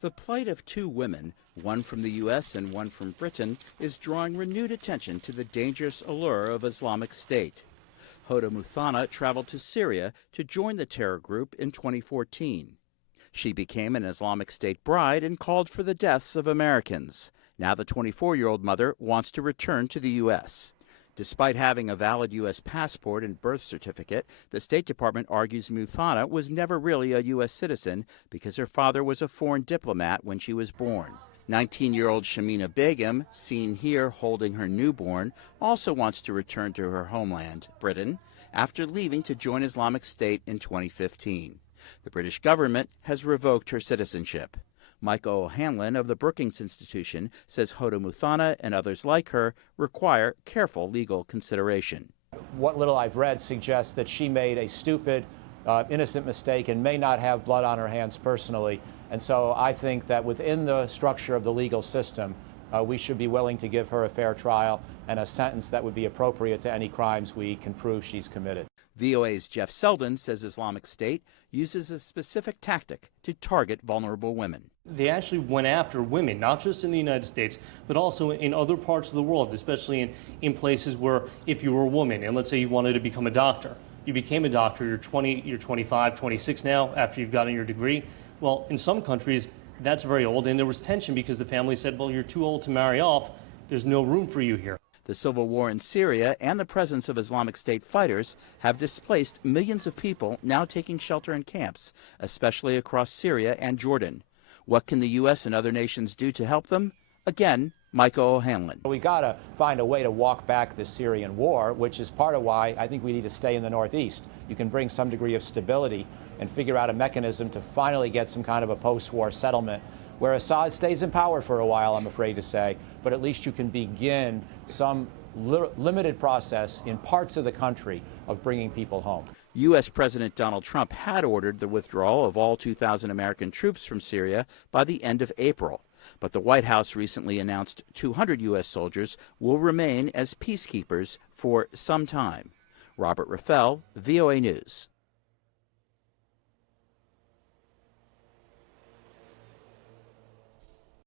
The plight of two women, one from the U.S. and one from Britain, is drawing renewed attention to the dangerous allure of Islamic State. Hoda Muthana traveled to Syria to join the terror group in 2014. She became an Islamic State bride and called for the deaths of Americans. Now the 24-year-old mother wants to return to the U.S. Despite having a valid U.S. passport and birth certificate, the State Department argues Muthana was never really a U.S. citizen because her father was a foreign diplomat when she was born. 19-year-old Shamina Begum, seen here holding her newborn, also wants to return to her homeland, Britain, after leaving to join Islamic State in 2015. The British government has revoked her citizenship. Mike O'Hanlon of the Brookings Institution says Hoda Muthana and others like her require careful legal consideration. What little I've read suggests that she made a stupid, innocent mistake and may not have blood on her hands personally. And so I think that within the structure of the legal system, we should be willing to give her a fair trial and a sentence that would be appropriate to any crimes we can prove she's committed. VOA's Jeff Selden says Islamic State uses a specific tactic to target vulnerable women. They actually went after women, not just in the United States, but also in other parts of the world, especially in places where if you were a woman and let's say you wanted to become a doctor, you became a doctor, you're 20, you're 25, 26 now after you've gotten your degree. Well, in some countries, that's very old, and there was tension because the family said, well, you're too old to marry off, there's no room for you here. The civil war in Syria and the presence of Islamic State fighters have displaced millions of people now taking shelter in camps, especially across Syria and Jordan. What can the U.S. and other nations do to help them? Again, Mike O'Hanlon. We got to find a way to walk back the Syrian war, which is part of why I think we need to stay in the Northeast. You can bring some degree of stability and figure out a mechanism to finally get some kind of a post-war settlement where Assad stays in power for a while, I'm afraid to say, but at least you can begin some limited process in parts of the country of bringing people home. U.S. President Donald Trump had ordered the withdrawal of all 2,000 American troops from Syria by the end of April. But the White House recently announced 200 U.S. soldiers will remain as peacekeepers for some time. Robert Raffel, VOA News.